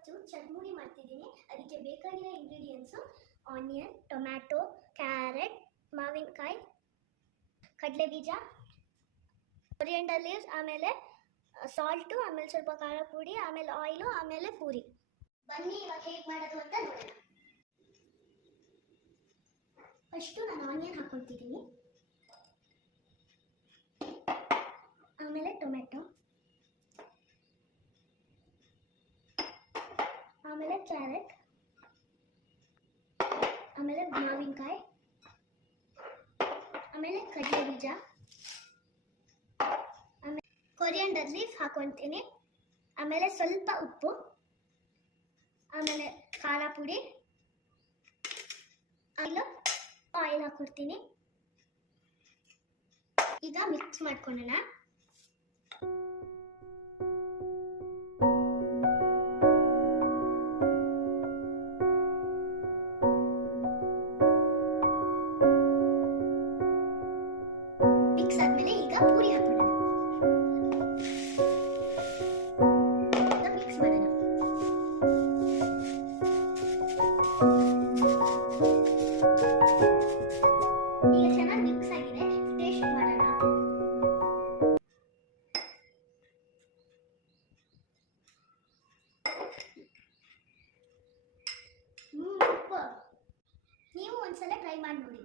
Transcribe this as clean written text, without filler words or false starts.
ಇವತ್ತು ಚಟ್ಮುರಿ ಮಾಡ್ತಿದ್ದೀನಿ. ಅದಕ್ಕೆ ಬೇಕಾಗಿರೋ ಇಂಗ್ರೀಡಿಯೆಂಟ್ಸು ಆನಿಯನ್, ಟೊಮ್ಯಾಟೊ, ಕ್ಯಾರೆಟ್, ಮಾವಿನಕಾಯಿ, ಕಡಲೆ ಬೀಜ, ಕೊರಿಯಂಡರ್ ಲೀವ್ಸ್, ಆಮೇಲೆ ಸಾಲ್ಟು, ಆಮೇಲೆ ಸ್ವಲ್ಪ ಖಾರ ಪುಡಿ, ಆಮೇಲೆ ಆಯಿಲು, ಆಮೇಲೆ ಪೂರಿ. ಬನ್ನಿ ಇವಾಗ ಹೇಗೆ ಮಾಡೋದು ಅಂತ ನೋಡೋಣ. ಫಸ್ಟು ನಾನು ಆನಿಯನ್ ಹಾಕ್ಕೊಳ್ತಿದ್ದೀನಿ, ಆಮೇಲೆ ಟೊಮೆಟೊ, ಆಮೇಲೆ ಕ್ಯಾರೆಟ್, ಆಮೇಲೆ ಮಾವಿನಕಾಯಿ, ಆಮೇಲೆ ಕಡಲೆ ಬೀಜ, ಆಮೇಲೆ ಕೊರಿಯಂಡರ್ ಲೀಫ್ ಹಾಕೊಳ್ತೀನಿ, ಆಮೇಲೆ ಸ್ವಲ್ಪ ಉಪ್ಪು, ಆಮೇಲೆ ಖಾರ ಪುಡಿ, ಆಯಿಲ್ ಹಾಕೊಡ್ತೀನಿ. ಈಗ ಮಿಕ್ಸ್ ಮಾಡ್ಕೊಳ್ಳೋಣ. ಮಿಕ್ಸ್ ಆದ್ಮೇಲೆ ಈಗ ಪೂರಿ ಹಾಕೋಣ. ಮಿಕ್ಸ್ ಮಾಡೋಣ. ಈಗ ಚೆನ್ನಾಗಿ ಮಿಕ್ಸ್ ಆಗಿದೆ, ಟೇಸ್ಟ್ ಮಾಡೋಣ. ಉಪ್ಪು. ನೀವು ಒಂದ್ಸಲ ಟ್ರೈ ಮಾಡಿ ನೋಡಿ.